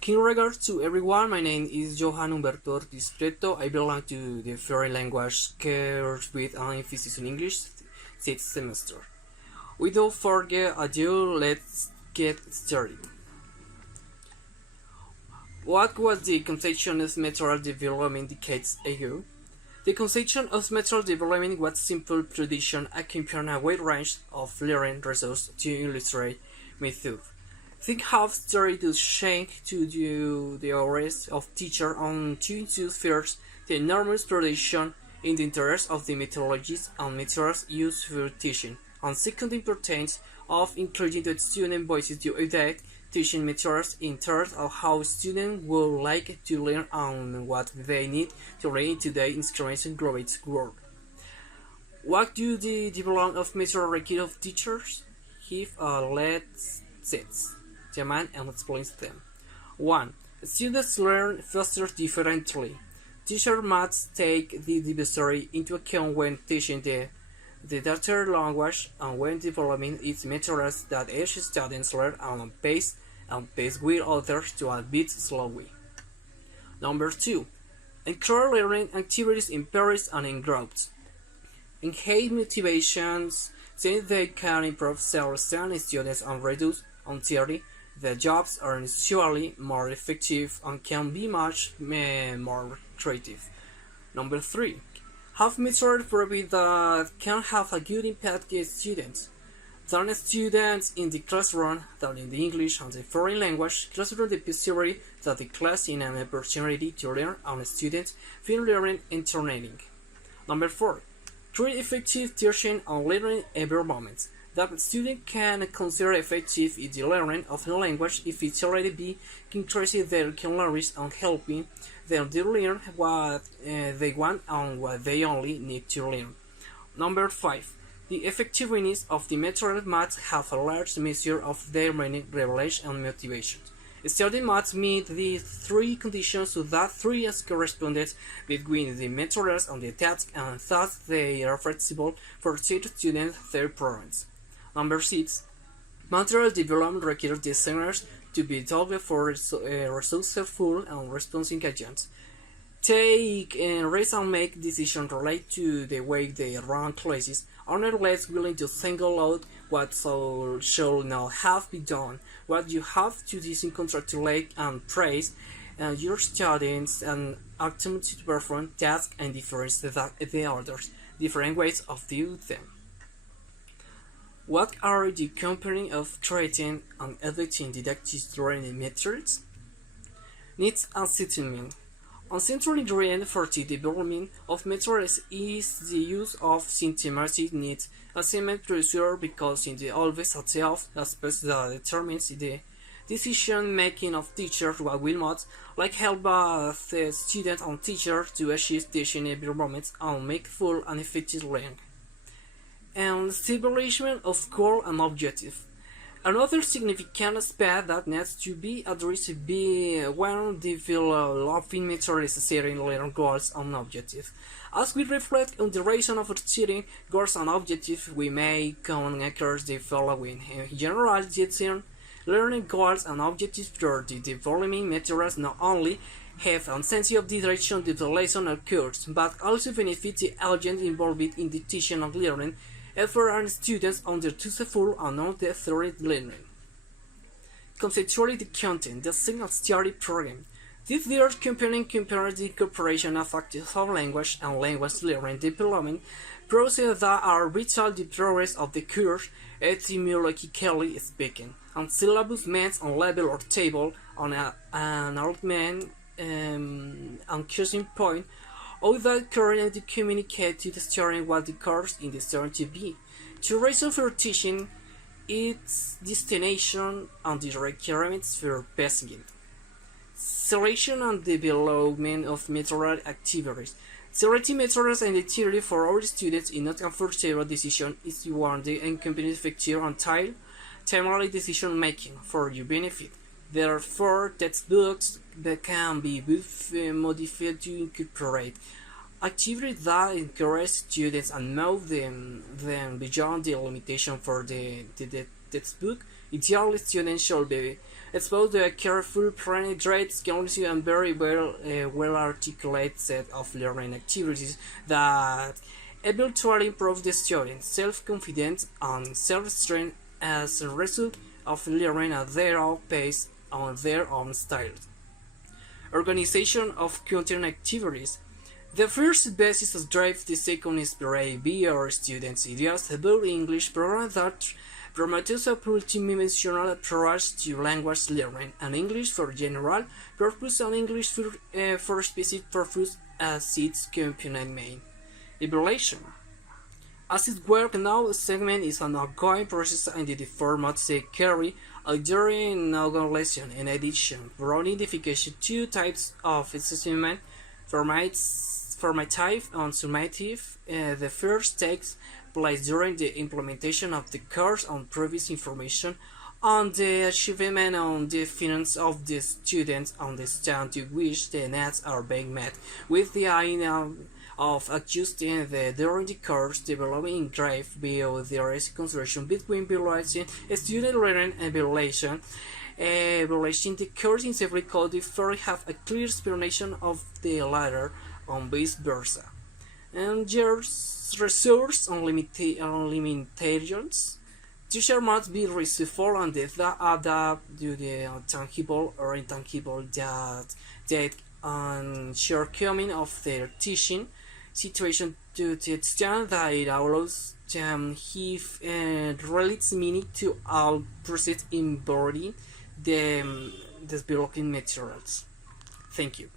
King regards to everyone, my name is Johan Ortiz. I belong to the foreign language course with an emphasis in English, 6th semester. Without further ado, let's get started. What was the conception of material development decades ago? The conception of material development was simple tradition accompanying a wide range of learning resources to illustrate methods. Think have started to change to the arrest of teachers on to introduce first the enormous production in the interest of the methodologies and materials used for teaching, and second importance of including the student voices to adapt teaching materials in terms of how students would like to learn and what they need to learn in today's information global world. What do the development of material require of teachers? Give let's sets. Demand and explains them. 1. Students learn faster differently. Teachers must take the diversity into account when teaching the data language and when developing its materials that each student learns on pace and pace with others to a bit slowly. Number 2. Encourage learning activities in pairs and in groups. Engage motivations since they can improve self-esteem students and reduce anxiety. The jobs are usually more effective and can be much more creative. Number 3. Have material provided that can have a good impact on students. Turn students in the classroom that in the English and the foreign language classroom the possibility that the class is an opportunity to learn and students feel learning entertaining. Number 4. Create effective teaching and learning environments that students can consider effective in the learning of a language if it already be increasing their vocabulary and helping them to learn what they want and what they only need to learn. Number 5. The effectiveness of the material must have a large measure of their meaning, revelation, and motivation. Students must meet these three conditions so that three is correspondence between the materials and the task, and thus they are flexible for each student's their programs. Number 6. Material development requires designers to be developed for resourceful and responsive agents. Take risks and make decisions related to the way they run classes, are not less willing to single out what should not have been done, what you have to do in congratulate and praise your students and attempt to perform tasks and difference the others, different ways of doing them. What are the components of creating and adapting didactic learning methods? Needs assessment. A central ingredient for the development of methods is the use of systematic needs assessment procedure because it always itself aspects that determines the decision making of teachers what will not like help both the student and teacher to achieve teaching environments and make full and effective learning. And establishment of goal and objective. Another significant aspect that needs to be addressed be when developing materials setting learning goals and objectives. As we reflect on the reason of setting goals and objectives, we may come across the following. In general, setting learning goals and objectives for the developing materials not only have a sense of direction to the lesson or course, but also benefit the agents involved in the teaching and learning effort and students under to the full and on the theory learning. Conceptually the content, the signal study program. This year's compelling comparative incorporation of active language and language learning development processes that are vital to the progress of the course etymologically speaking, and syllabus means on level or table on an argument and closing point all that currently communicate to the student what the course in the student to be. To reason for teaching its destination and the requirements for passing it. Selection and development of material activities. Selecting materials and activities for all students is not a foreseeable decision, it's one the accompanying effective and timely decision making for your benefit. There are 4 textbooks that can be modified to incorporate activities that encourage students and move them beyond the limitation for the textbook. Ideally, students should be It's both a careful, penetrated, conscious, and very well articulated set of learning activities that eventually improve the student's self-confidence and self-esteem as a result of learning at their own pace on their own style. Organization of content activities. The first basis of drive, the second is behavior students' ideas about English program that promotes a multidimensional approach to language learning and English for general purpose and English for specific purpose as its component main. Evaluation. As it were now, segment is an ongoing process in the formats they carry during ongoing lesson. In addition, for identification two types of assessment, formative and summative. The first takes place during the implementation of the course on previous information on the achievement and definitions of the students on the extent to which the needs are being met, with the aim of adjusting during the course developing drive via the consideration between evaluation, student learning and evaluation. Evaluating the course in every code before have a clear explanation of the latter and vice versa. And your resource and limitations. Teacher must be resourceful and adapt to the tangible or intangible that and shortcoming of their teaching situation to the extent that it allows them give relative meaning to all process embodying the developing materials. Thank you.